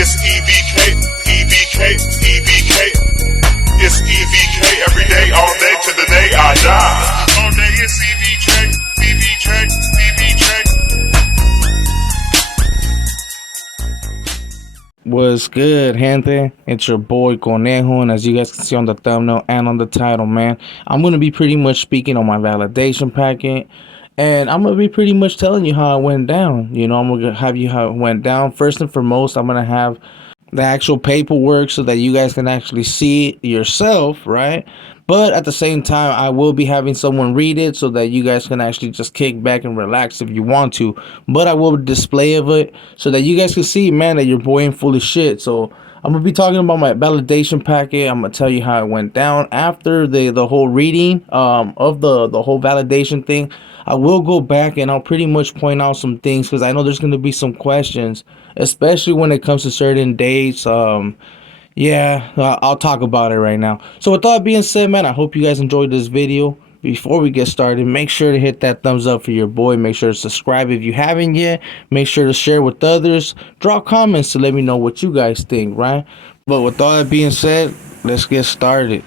It's E.B.K, E.B.K, E.B.K. It's E.B.K every day, all day to the day I die. All day it's E.B.K, E.B.K, E.B.K. What's good, gente? It's your boy Conejo, and as you guys can see on the thumbnail and on the title, man, I'm going to be pretty much speaking on my validation packet, and I'm going to be pretty much telling you how it went down. You know, I'm going to have you how it went down. First and foremost, I'm going to have the actual paperwork so that you guys can actually see it yourself, right? But at the same time, I will be having someone read it so that you guys can actually just kick back and relax if you want to. But I will display of it so that you guys can see, man, that your boy ain't full of shit. So I'm gonna be talking about my validation packet. I'm gonna tell you how it went down after the whole reading of the whole validation thing. I will go back and I'll pretty much point out some things because I know there's gonna be some questions, especially when it comes to certain dates. Yeah, I'll talk about it right now. So with that being said, man, I hope you guys enjoyed this video. Before we get started, make sure to hit that thumbs up for your boy. Make sure to subscribe if you haven't yet. Make sure to share with others. Drop comments to let me know what you guys think, right? But with all that being said, let's get started.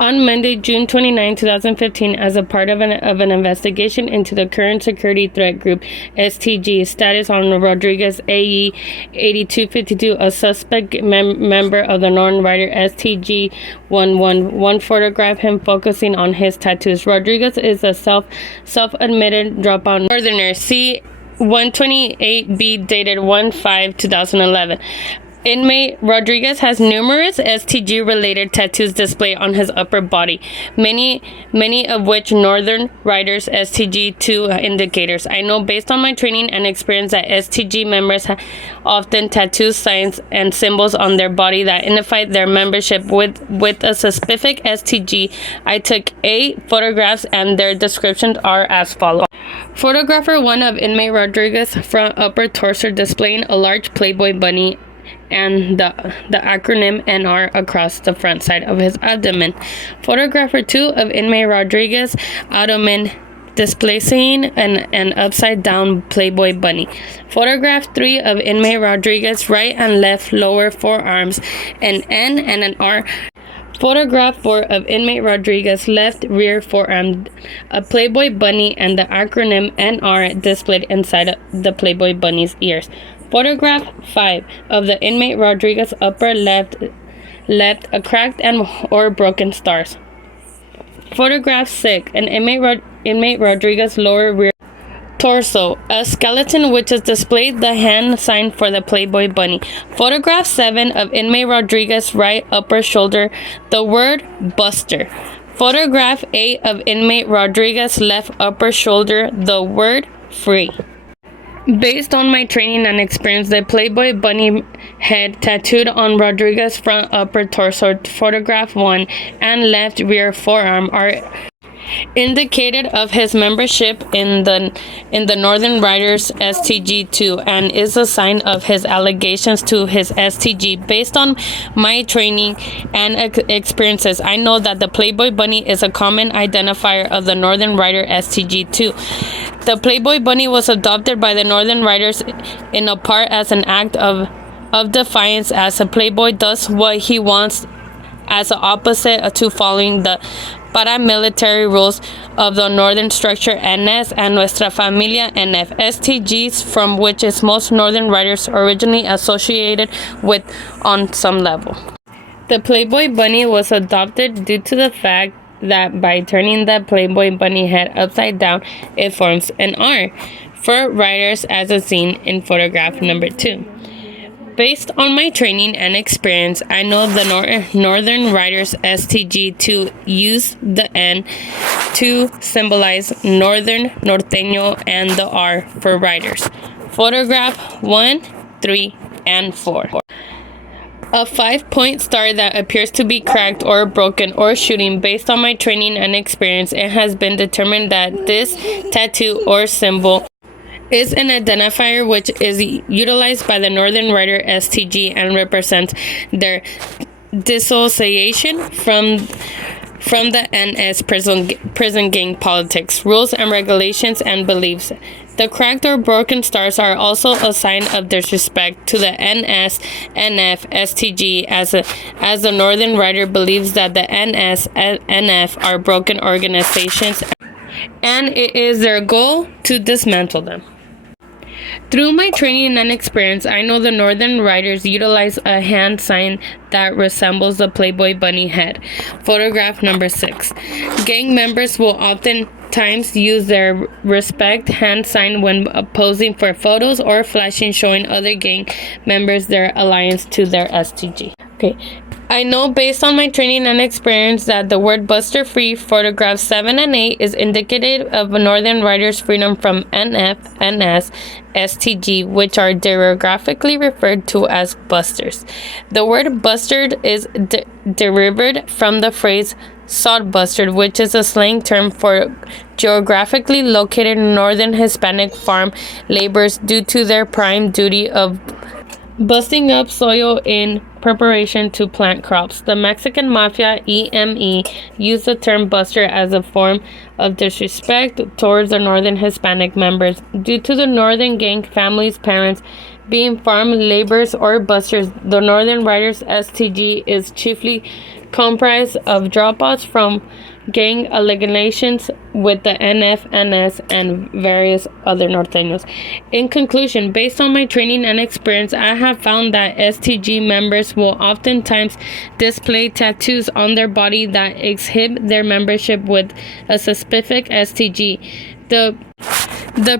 On Monday, June 29, 2015, as a part of an investigation into the current security threat group STG status on Rodriguez AE 8252, a suspect member of the Northern Rider STG 111 photographed him focusing on his tattoos. Rodriguez is a self-admitted dropout Northerner. See 128B dated 1/5/2011. Inmate Rodriguez has numerous STG-related tattoos displayed on his upper body, many of which Northern Riders STG-2 indicators. I know based on my training and experience that STG members often tattoo signs and symbols on their body that identify their membership with a specific STG. I took 8 photographs and their descriptions are as follows. Photographer 1 of inmate Rodriguez front upper torso displaying a large Playboy bunny and the acronym NR across the front side of his abdomen. Photographer 2 of inmate Rodriguez abdomen displaying an upside down Playboy bunny. Photograph 3 of inmate Rodriguez right and left lower forearms, an N and an R. Photograph 4 of inmate Rodriguez left rear forearm, a Playboy bunny and the acronym NR displayed inside the Playboy bunny's ears. Photograph 5 of the inmate Rodriguez upper left a cracked and or broken stars. Photograph 6 an inmate Rodriguez lower rear torso, a skeleton which is displayed the hand sign for the Playboy bunny. Photograph 7 of inmate Rodriguez right upper shoulder, the word Buster. Photograph 8 of inmate Rodriguez left upper shoulder, the word Free. Based on my training and experience, the Playboy bunny head tattooed on Rodriguez's front upper torso, photograph 1, and left rear forearm are indicated of his membership in the Northern Riders STG-2 and is a sign of his allegations to his STG. Based on my training and experiences, I know that the Playboy bunny is a common identifier of the Northern Rider STG-2. The Playboy bunny was adopted by the Northern Riders in a part as an act of defiance, as a Playboy does what he wants as an opposite to following the paramilitary rules of the Northern Structure NS and Nuestra Familia NF. STGs, from which is most Northern Riders originally associated with on some level. The Playboy bunny was adopted due to the fact that by turning the Playboy bunny head upside down, it forms an R for riders as seen in photograph number 2. Based on my training and experience, I know the Northern Riders STG-2 use the N to symbolize Northern, Norteño, and the R for riders. Photograph 1, 3, and 4. A 5-point star that appears to be cracked or broken or shooting. Based on my training and experience, it has been determined that this tattoo or symbol is an identifier which is utilized by the Northern Rider STG and represents their dissociation from the NS prison gang politics, rules and regulations and beliefs, The cracked or broken stars are also a sign of disrespect to the NS, NF, STG, as the Northern Writer believes that the NS, NF are broken organizations, and it is their goal to dismantle them. Through my training and experience, I know the Northern Riders utilize a hand sign that resembles the Playboy bunny head. Photograph number 6. Gang members will oftentimes use their respect hand sign when posing for photos or flashing, showing other gang members their alliance to their STG. Okay. I know based on my training and experience that the word Buster Free, photographs 7 and 8, is indicative of Northern Riders' freedom from NF, NS, STG, which are derogatively referred to as busters. The word bustard is derived from the phrase sod bustard, which is a slang term for geographically located northern Hispanic farm laborers due to their prime duty of busting up soil in preparation to plant crops. The Mexican Mafia, EME, used the term buster as a form of disrespect towards the northern Hispanic members. Due to the northern gang families' parents being farm laborers or busters, the Northern Riders STG is chiefly comprised of dropouts from gang allegations with the NF, NS, and various other norteños. In conclusion, based on my training and experience, I have found that STG members will oftentimes display tattoos on their body that exhibit their membership with a specific STG. The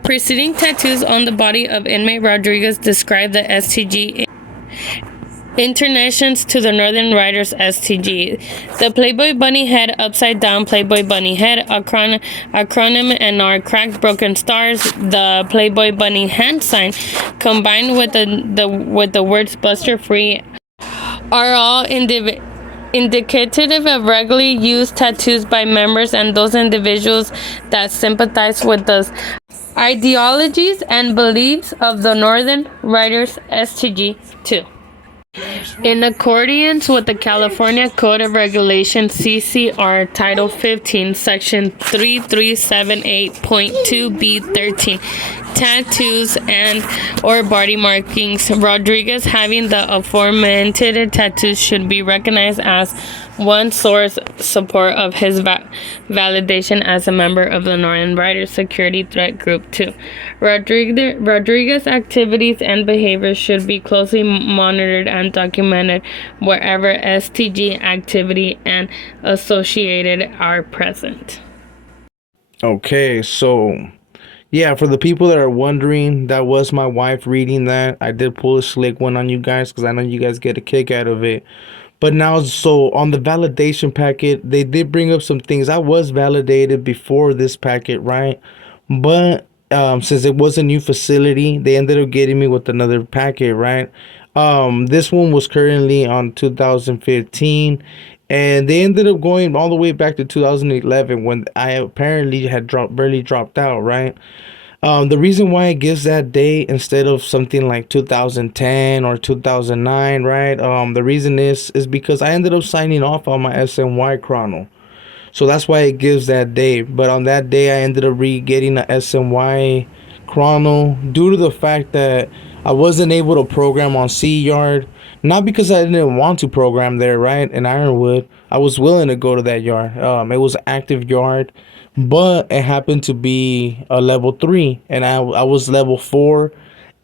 preceding tattoos on the body of inmate Rodriguez describe the STG internations to the Northern Riders STG. The Playboy Bunny Head, upside down Playboy Bunny Head, acronym, and our cracked broken stars. The Playboy Bunny hand sign, combined with the words Buster Free, are all indicative of regularly used tattoos by members and those individuals that sympathize with the ideologies and beliefs of the Northern Riders STG 2. In accordance with the California Code of Regulations, CCR Title 15, Section 3378.2B13, tattoos and or body markings, Rodriguez having the aforementioned tattoos should be recognized as one source support of his validation as a member of the Northern Riders Security Threat Group 2. Rodriguez's activities and behaviors should be closely monitored and documented wherever STG activity and associated are present. Okay, so yeah, for the people that are wondering, that was my wife reading that. I did pull a slick one on you guys because I know you guys get a kick out of it. But now, so on the validation packet, they did bring up some things. I was validated before this packet, right? But since it was a new facility, they ended up getting me with another packet, right? This one was currently on 2015, and they ended up going all the way back to 2011 when I apparently had barely dropped out, right? The reason why it gives that date instead of something like 2010 or 2009, right? The reason is because I ended up signing off on my SNY chrono. So that's why it gives that date. But on that day, I ended up getting a SNY chrono due to the fact that I wasn't able to program on C Yard. Not because I didn't want to program there, right? In Ironwood, I was willing to go to that yard. It was an active yard, but it happened to be a level 3, and I was level 4,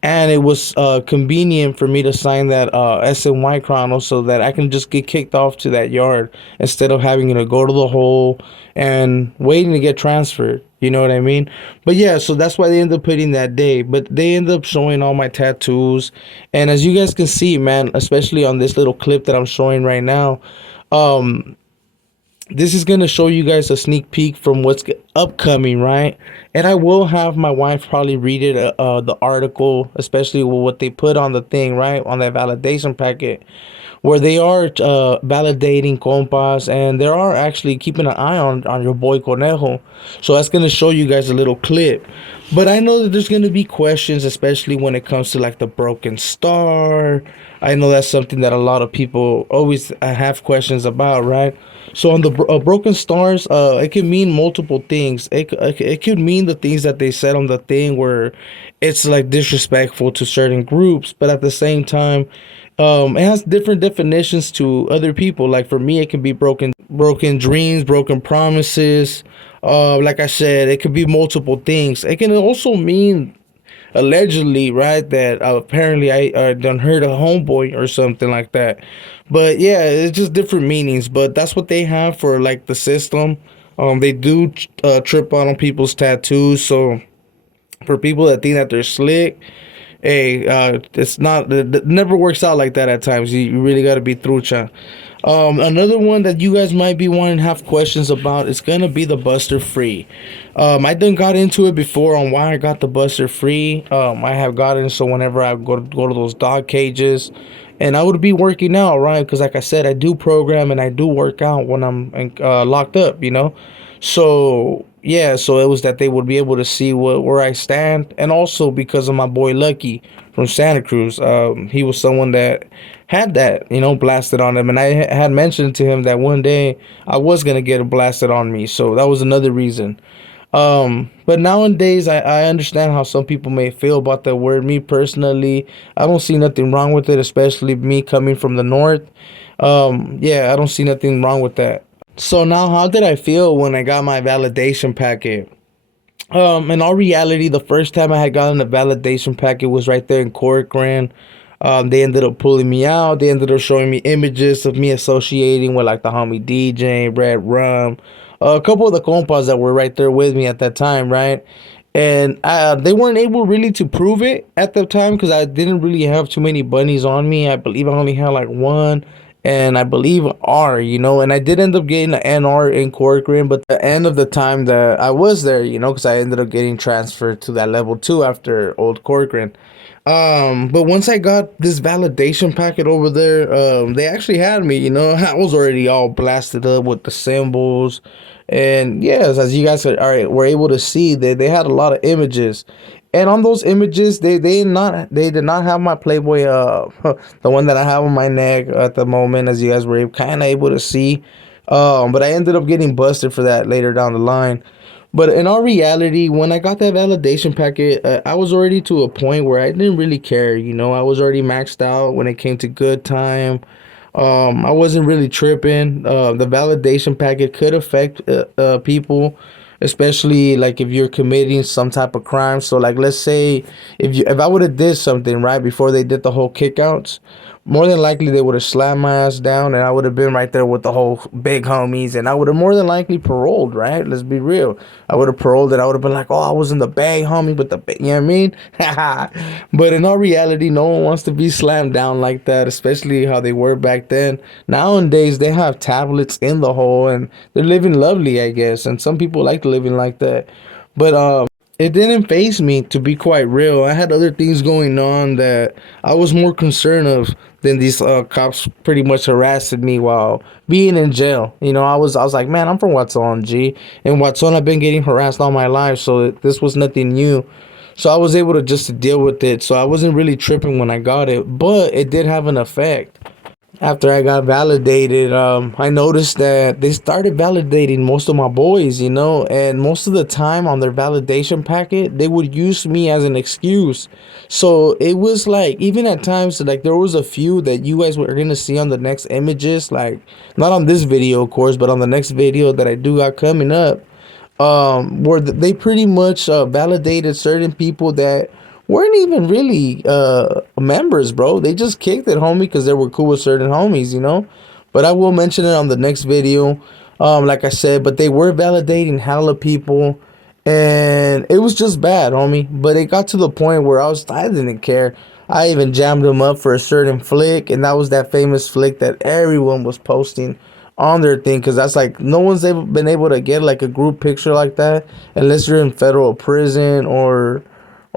and it was convenient for me to sign that SNY chrono so that I can just get kicked off to that yard instead of having to go to the hole and waiting to get transferred. You know what I mean? But yeah, so that's why they end up putting that day. But they end up showing all my tattoos. And as you guys can see, man, especially on this little clip that I'm showing right now, this is going to show you guys a sneak peek from what's upcoming, right? And I will have my wife probably read it, the article, especially what they put on the thing, right? On that validation packet, where they are validating compas, and they are actually keeping an eye on your boy Conejo. So that's going to show you guys a little clip. But I know that there's going to be questions, especially when it comes to like the broken star. I know that's something that a lot of people always have questions about, right? So on the broken stars, it can mean multiple things. It could mean the things that they said on the thing where it's like disrespectful to certain groups, but at the same time, it has different definitions to other people. Like for me, it can be broken dreams, broken promises. Like I said, it could be multiple things. It can also mean allegedly, right, that apparently I done hurt a homeboy or something like that. But yeah, it's just different meanings. But that's what they have for like the system. They do trip out on people's tattoos. So for people that think that they're slick, hey, it's not. It never works out like that at times. You really got to be trucha. Another one that you guys might be wanting to have questions about is gonna be the Buster Free. I done got into it before on why I got the Buster Free. I have gotten so whenever I go to those dog cages, and I would be working out, right? Because like I said, I do program and I do work out when I'm locked up, you know. So yeah, so it was that they would be able to see where I stand, and also because of my boy Lucky from Santa Cruz. He was someone that had that, you know, blasted on him, and I had mentioned to him that one day I was gonna get it blasted on me, so that was another reason. But nowadays, I understand how some people may feel about that word. Me personally, I don't see nothing wrong with it, especially me coming from the north. Yeah, I don't see nothing wrong with that. So now, how did I feel when I got my validation packet? In all reality, the first time I had gotten a validation packet was right there in Corcoran. They ended up pulling me out. They ended up showing me images of me associating with like the homie DJ, Red Rum, a couple of the compas that were right there with me at that time, right? And they weren't able really to prove it at the time because I didn't really have too many bunnies on me. I believe I only had like one, and I believe R, you know, and I did end up getting an NR in Corcoran, but the end of the time that I was there, you know, because I ended up getting transferred to that level 2 after old Corcoran. But once I got this validation packet over there, they actually had me, you know, I was already all blasted up with the symbols. And yes, as you guys were able to see, they had a lot of images. And on those images, they did not have my Playboy the one that I have on my neck at the moment, as you guys were kind of able to see. But I ended up getting busted for that later down the line. But in all reality, when I got that validation packet, I was already to a point where I didn't really care. You know, I was already maxed out when it came to good time. I wasn't really tripping. The validation packet could affect people, especially like if you're committing some type of crime. So like, let's say if I would have did something right before they did the whole kickouts, more than likely they would have slammed my ass down, and I would have been right there with the whole big homies, and I would have more than likely paroled, right? Let's be real. I would have paroled it. I would have been like, oh, I was in the bag, homie, but you know what I mean? But in all reality, no one wants to be slammed down like that, especially how they were back then. Nowadays, they have tablets in the hole, and they're living lovely, I guess, and some people like living like that. But it didn't phase me, to be quite real. I had other things going on that I was more concerned of than these cops pretty much harassing me while being in jail. You know, I was like, man, I'm from Watson, G, and Watson I've been getting harassed all my life, so this was nothing new. So I was able to just to deal with it. So I wasn't really tripping when I got it, but it did have an effect. After I got validated, I noticed that they started validating most of my boys, you know, and most of the time on their validation packet, they would use me as an excuse. So it was like, even at times, like there was a few that you guys were gonna see on the next images, like not on this video, of course, but on the next video that I do got coming up, where they pretty much validated certain people that weren't even really members, bro. They just kicked it, homie, because they were cool with certain homies, you know. But I will mention it on the next video, like I said. But they were validating hella people, and it was just bad, homie. But it got to the point where I didn't care. I even jammed them up for a certain flick, and that was that famous flick that everyone was posting on their thing, because that's like no one's ever been able to get like a group picture like that unless you're in federal prison or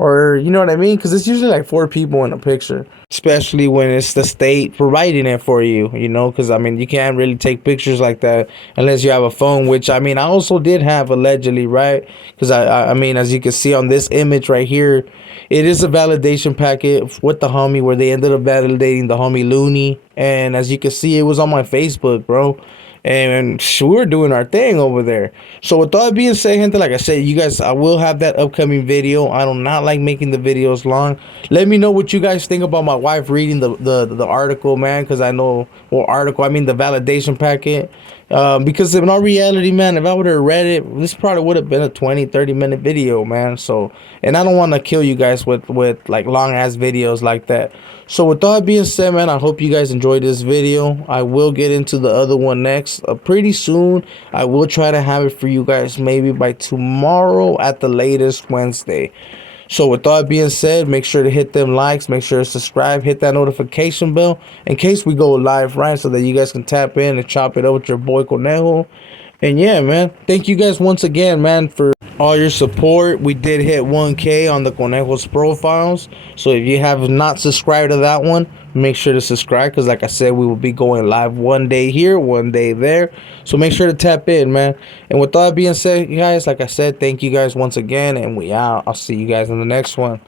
you know what I mean? Because it's usually like 4 people in a picture, especially when it's the state providing it for you, you know? Because I mean, you can't really take pictures like that unless you have a phone, which I mean, I also did have allegedly, right? Because I mean, as you can see on this image right here, it is a validation packet with the homie where they ended up validating the homie Looney. And as you can see, it was on my Facebook, bro. and we're doing our thing over there. So with all that being said, gente, like I said, you guys, I will have that upcoming video. I do not like making the videos long. Let me know what you guys think about my wife reading the article, man, because I know, well, article, I mean the validation packet. Because in all reality, man, if I would have read it, this probably would have been a 20-30 minute video, man. So, and I don't want to kill you guys with like long ass videos like that. So with all that being said, man, I hope you guys enjoyed this video. I will get into the other one next pretty soon. I will try to have it for you guys maybe by tomorrow at the latest, Wednesday. So with all that being said, make sure to hit them likes, make sure to subscribe, hit that notification bell in case we go live, right? So that you guys can tap in and chop it up with your boy Conejo. And yeah, man, thank you guys once again, man, for all your support. We did hit 1K on the Conejo's profiles. So if you have not subscribed to that one, make sure to subscribe, because like I said, we will be going live one day here, one day there. So make sure to tap in, man. And with all that being said, you guys, like I said, thank you guys once again, and we out. I'll see you guys in the next one.